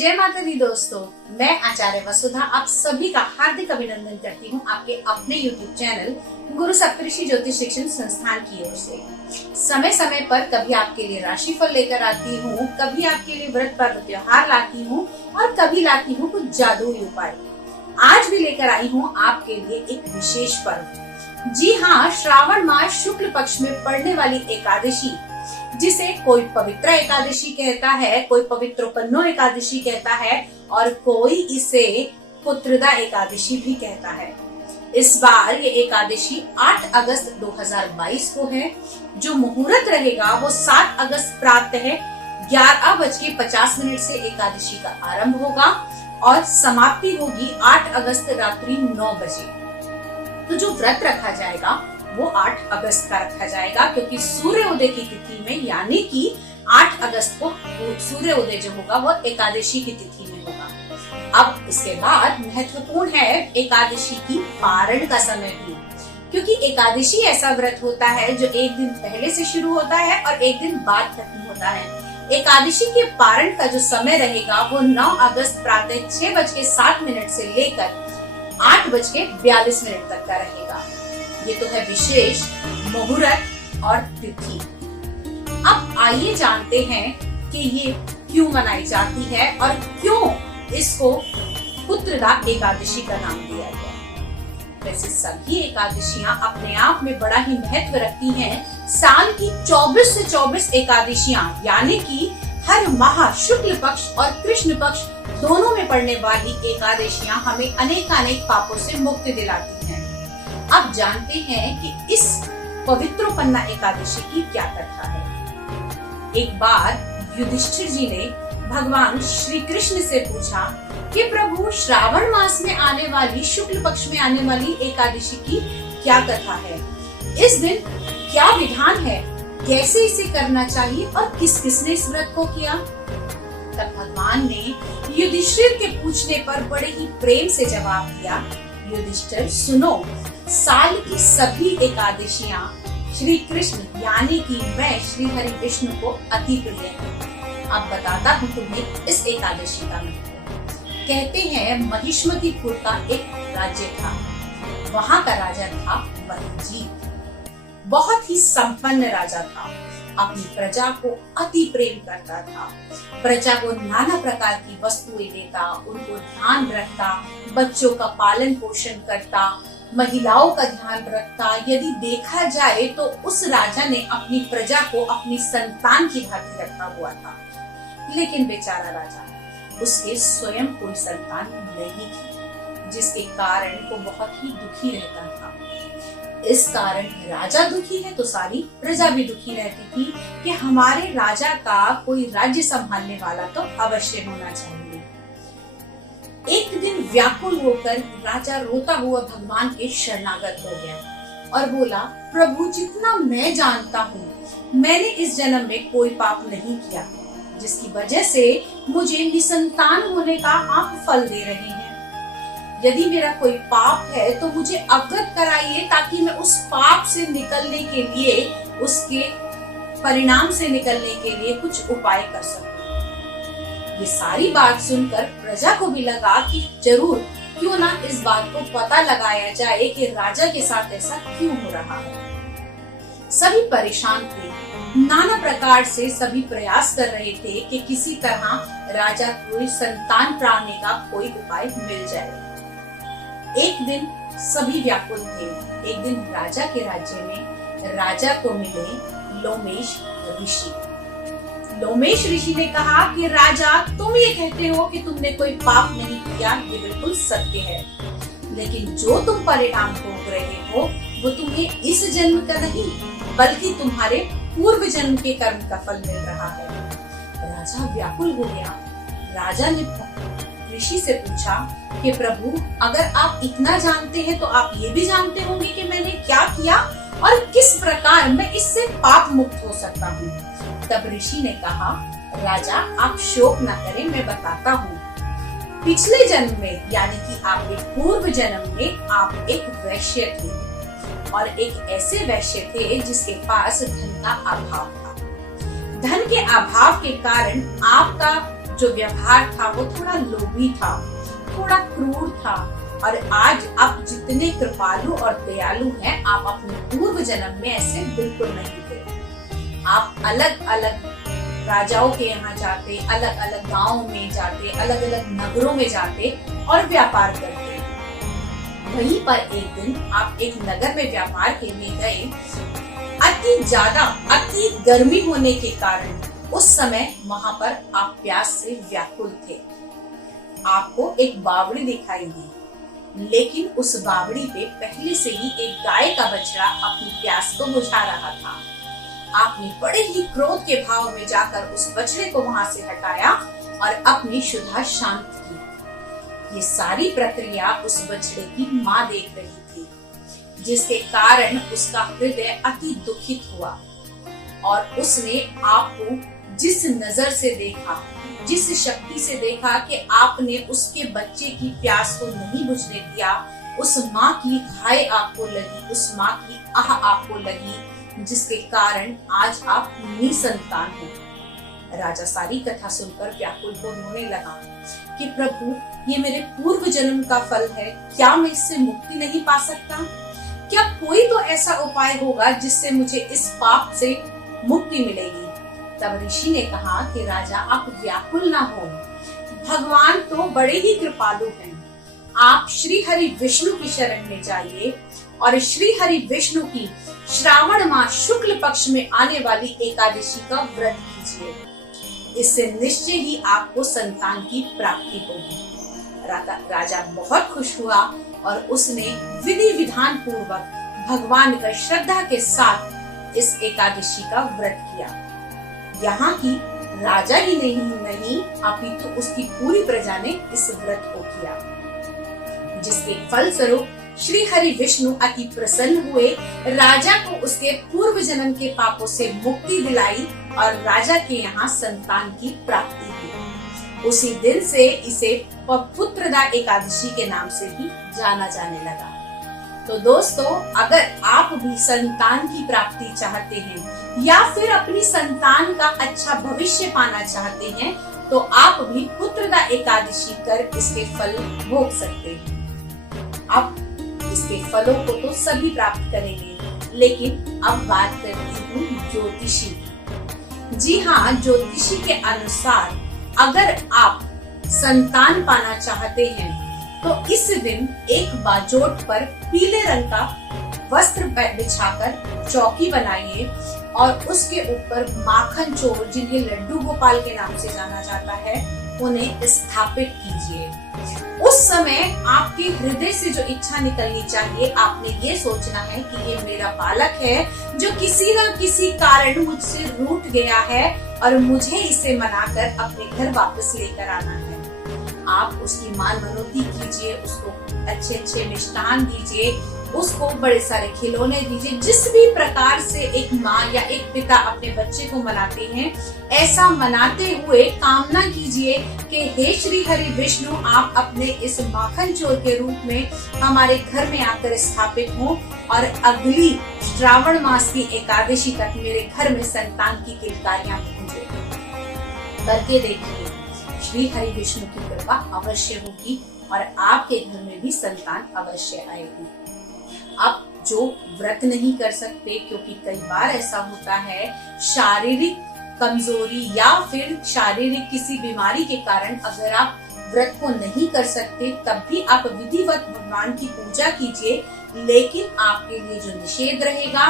जय माता दी दोस्तों, मैं आचार्य वसुधा आप सभी का हार्दिक अभिनंदन करती हूँ आपके अपने YouTube चैनल गुरु सप्तऋषि ज्योतिष शिक्षण संस्थान की ओर से। समय समय पर कभी आपके लिए राशिफल लेकर आती हूँ, कभी आपके लिए व्रत पर्व त्योहार लाती हूँ और कभी लाती हूँ कुछ जादुई उपाय। आज भी लेकर आई हूँ आपके लिए एक विशेष पर्व। जी हाँ, श्रावण मास शुक्ल पक्ष में पड़ने वाली एकादशी, जिसे कोई पवित्र एकादशी कहता है, कोई पवित्रोपन्नो एकादशी कहता है और कोई इसे पुत्रदा एकादशी भी कहता है। इस बार ये एकादशी 8 अगस्त 2022 को है। जो मुहूर्त रहेगा वो 7 अगस्त प्रातः 11:50 से एकादशी का आरंभ होगा और समाप्ति होगी 8 अगस्त रात्रि 9 बजे। तो जो व्रत रखा जाएगा वो 8 अगस्त का रखा जाएगा, क्योंकि सूर्य उदय की तिथि में यानी कि 8 अगस्त को सूर्य उदय जो होगा वो एकादशी की तिथि में होगा। अब इसके बाद महत्वपूर्ण है एकादशी की पारण का समय भी, क्योंकि एकादशी ऐसा व्रत होता है जो एक दिन पहले से शुरू होता है और एक दिन बाद खत्म होता है। एकादशी के पारण का जो समय रहेगा वो 9 अगस्त प्रातः 6:07 से लेकर 8:42 तक का रहेगा। ये तो है विशेष मुहूर्त और तिथि। अब आइए जानते हैं कि ये क्यों मनाई जाती है और क्यों इसको पुत्रदा एकादशी का नाम दिया गया। वैसे सभी एकादशियां अपने आप में बड़ा ही महत्व रखती हैं। साल की 24 से 24 एकादशियां यानी कि हर माह शुक्ल पक्ष और कृष्ण पक्ष दोनों में पड़ने वाली एकादशियां हमें अनेक पापों से मुक्ति दिलाती हैं। अब जानते हैं कि इस पवित्रोपन्ना एकादशी की क्या कथा है। एक बार युधिष्ठिर जी ने भगवान श्री कृष्ण से पूछा कि प्रभु, श्रावण मास में आने वाली शुक्ल पक्ष में आने वाली एकादशी की क्या कथा है, इस दिन क्या विधान है, कैसे इसे करना चाहिए और किस किसने इस व्रत को किया। तब भगवान ने युधिष्ठिर के पूछने पर बड़े ही प्रेम से जवाब दिया, युधिष्ठिर सुनो, साल की सभी एकादशियां श्री कृष्ण यानी कि मैं श्री हरि विष्णु को अति प्रिय है। अब बताता हूँ तुम्हें इस एकादशी का महत्व। कहते हैं महिष्मतीपुर का एक राज्य था। वहाँ का राजा था बलजीत। बहुत ही संपन्न राजा था। अपनी प्रजा को अति प्रेम करता था। प्रजा को नाना प्रकार की वस्तुएं देता, उनको ध्यान रखता, बच्चों का पालन पोषण करता, महिलाओं का ध्यान रखता। यदि देखा जाए तो उस राजा ने अपनी प्रजा को अपनी संतान की भांति रखा हुआ था। लेकिन बेचारा राजा, उसके स्वयं कोई संतान नहीं थी, जिसके कारण वो बहुत ही दुखी रहता था। इस कारण राजा दुखी है तो सारी प्रजा भी दुखी रहती थी कि हमारे राजा का कोई राज्य संभालने वाला तो अवश्य होना चाहिए। एक दिन व्याकुल होकर राजा रोता हुआ भगवान के शरणागत हो गया और बोला, प्रभु, जितना मैं जानता हूँ मैंने इस जन्म में कोई पाप नहीं किया, जिसकी वजह से मुझे निसंतान होने का आप फल दे रहे हैं। यदि मेरा कोई पाप है तो मुझे अवगत कराइए, ताकि मैं उस पाप से निकलने के लिए, उसके परिणाम से निकलने के लिए कुछ उपाय कर सकूं। ये सारी बात सुनकर प्रजा को भी लगा कि जरूर क्यों ना इस बात को पता लगाया जाए कि राजा के साथ ऐसा क्यों हो रहा है। सभी परेशान थे, नाना प्रकार से सभी प्रयास कर रहे थे कि किसी तरह राजा को संतान पाने का कोई उपाय मिल जाए। एक दिन सभी व्याकुल थे। एक दिन राजा के राज्य में राजा को मिले लोमेश ऋषि। लोमेश ऋषि ने कहा कि राजा, तुम ये कहते हो कि तुमने कोई पाप नहीं किया, ये बिल्कुल सत्य है, लेकिन जो तुम परिणाम भोग रहे हो वो तुम्हें इस जन्म का नहीं बल्कि तुम्हारे पूर्व जन्म के कर्म का फल मिल रहा है। राजा व्याकुल हो गया। राजा ने ऋषि से पूछा कि प्रभु, अगर आप इतना जानते हैं तो आप ये भी जानते होंगे कि मैंने क्या किया और किस प्रकार मैं इससे पाप मुक्त हो सकता हूँ। तब ऋषि ने कहा, राजा, आप शोक न करें, मैं बताता हूँ। पिछले जन्म में यानी कि आपके पूर्व जन्म में आप एक वैश्य थे और एक ऐसे वैश्य थे जिसके पास धन का अभाव था। धन के अभाव के कारण आपका जो व्यवहार था वो थोड़ा लोभी था, थोड़ा क्रूर था। और आज आप जितने कृपालु और दयालु हैं, आप अपने पूर्व जन्म में ऐसे बिल्कुल नहीं थे। आप अलग अलग राजाओं के यहाँ जाते, अलग अलग गांवों में जाते, अलग अलग नगरों में जाते और व्यापार करते। वहीं पर एक दिन आप एक नगर में व्यापार के लिए गए। अति गर्मी होने के कारण उस समय वहां पर आप प्यास से व्याकुल थे। आपको एक बावड़ी दिखाई दी, लेकिन उस बावड़ी पे पहले से ही एक गाय का बछड़ा अपनी प्यास को बुझा रहा था। आपने बड़े ही क्रोध के भाव में जाकर उस बछड़े को वहां से हटाया और अपनी क्षुधा शांत की। ये सारी प्रक्रिया उस बछड़े की माँ देख रही थी, जिसके कारण उसका हृदय अति दुखित हुआ और उसने आपको जिस नजर से देखा, जिस शक्ति से देखा कि आपने उसके बच्चे की प्यास को नहीं बुझने दिया, उस माँ की हाय आपको लगी, उस माँ की आह आपको लगी, जिसके कारण आज आप निसंतान हो। राजा सारी कथा सुनकर व्याकुल हो रोने लगा कि प्रभु, ये मेरे पूर्व जन्म का फल है, क्या मैं इससे मुक्ति नहीं पा सकता? क्या कोई तो ऐसा उपाय होगा जिससे मुझे इस पाप से मुक्ति मिलेगी? तब ऋषि ने कहा कि राजा, आप व्याकुल ना हो, भगवान तो बड़े ही कृपालु हैं। आप श्री हरि विष्णु की शरण में जाइए और श्री हरि विष्णु की श्रावण मास शुक्ल पक्ष में आने वाली एकादशी का व्रत कीजिए। इससे निश्चय ही आपको संतान की प्राप्ति होगी। राजा बहुत खुश हुआ और उसने विधि विधान पूर्वक भगवान का श्रद्धा के साथ इस एकादशी का व्रत किया। यहाँ की राजा ही नहीं अपितु उसकी पूरी प्रजा ने इस व्रत को किया, जिसके फलस्वरूप श्री हरि विष्णु अति प्रसन्न हुए। राजा को उसके पूर्व जन्म के पापों से मुक्ति दिलाई और राजा के यहाँ संतान की प्राप्ति हुई। उसी दिन से इसे पुत्रदा एकादशी के नाम से भी जाना जाने लगा। तो दोस्तों, अगर आप भी संतान की प्राप्ति चाहते हैं या फिर अपनी संतान का अच्छा भविष्य पाना चाहते हैं, तो आप भी पुत्रदा एकादशी कर इसके फल भोग सकते हैं। अब इसके फलों को तो सभी प्राप्त करेंगे, लेकिन अब बात करती हूँ ज्योतिषी। जी हाँ, ज्योतिषी के अनुसार अगर आप संतान पाना चाहते हैं तो इस दिन एक बाजोट पर पीले रंग का वस्त्र बिछाकर चौकी बनाइए और उसके ऊपर माखन चोर, जिन्हें लड्डू गोपाल के नाम से जाना जाता है, उन्हें स्थापित कीजिए। उस समय आपके हृदय से जो इच्छा निकलनी चाहिए, आपने ये सोचना है कि ये मेरा बालक है जो किसी न किसी कारण मुझसे रूठ गया है और मुझे इसे मनाकर अपने घर वापस लेकर आना है। आप उसकी मान मनोती कीजिए, उसको अच्छे अच्छे मिष्टान दीजिए, उसको बड़े सारे खिलौने दीजिए। जिस भी प्रकार से एक माँ या एक पिता अपने बच्चे को मनाते हैं, ऐसा मनाते हुए कामना कीजिए कि हे श्री हरि विष्णु, आप अपने इस माखन चोर के रूप में हमारे घर में आकर स्थापित हों और अगली श्रावण मास की एकादशी तक मेरे घर में संतान की किलकारियां गूंजे। करके देखिए, श्री हरि विष्णु की कृपा अवश्य होगी और आपके घर में भी संतान अवश्य आएगी। आप जो व्रत नहीं कर सकते, क्योंकि कई बार ऐसा होता है शारीरिक कमजोरी या फिर शारीरिक किसी बीमारी के कारण अगर आप व्रत को नहीं कर सकते, तब भी आप विधिवत भगवान की पूजा कीजिए। लेकिन आपके लिए जो निषेध रहेगा,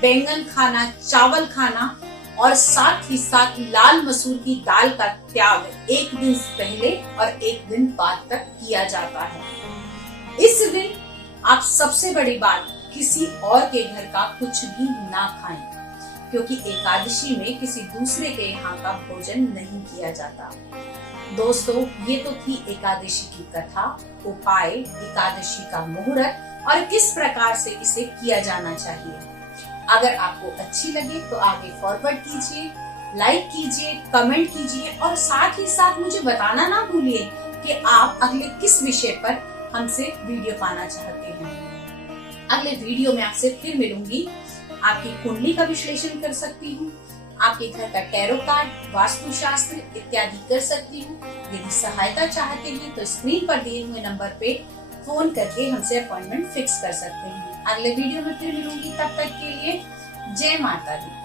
बैंगन खाना, चावल खाना और साथ ही साथ लाल मसूर की दाल का त्याग एक दिन पहले और एक दिन बाद तक किया जाता है। इस दिन आप सबसे बड़ी बात, किसी और के घर का कुछ भी ना खाएं, क्योंकि एकादशी में किसी दूसरे के यहाँ का भोजन नहीं किया जाता। दोस्तों, ये तो थी एकादशी की कथा, उपाय, एकादशी का मुहूर्त और किस प्रकार से इसे किया जाना चाहिए। अगर आपको अच्छी लगे तो आगे फॉरवर्ड कीजिए, लाइक कीजिए, कमेंट कीजिए और साथ ही साथ मुझे बताना ना भूलिए कि आप अगले किस विषय पर हमसे वीडियो पाना चाहते हैं। अगले वीडियो में आपसे फिर मिलूंगी। आपकी कुंडली का विश्लेषण कर सकती हूँ, आपके घर का टैरो कार्ड, वास्तु शास्त्र इत्यादि कर सकती हूँ। यदि सहायता चाहते हैं तो स्क्रीन पर दिए हुए नंबर पे फोन करके हमसे अपॉइंटमेंट फिक्स कर सकते हैं। अगले वीडियो में फिर मिलूंगी, तब तक के लिए जय माता दी।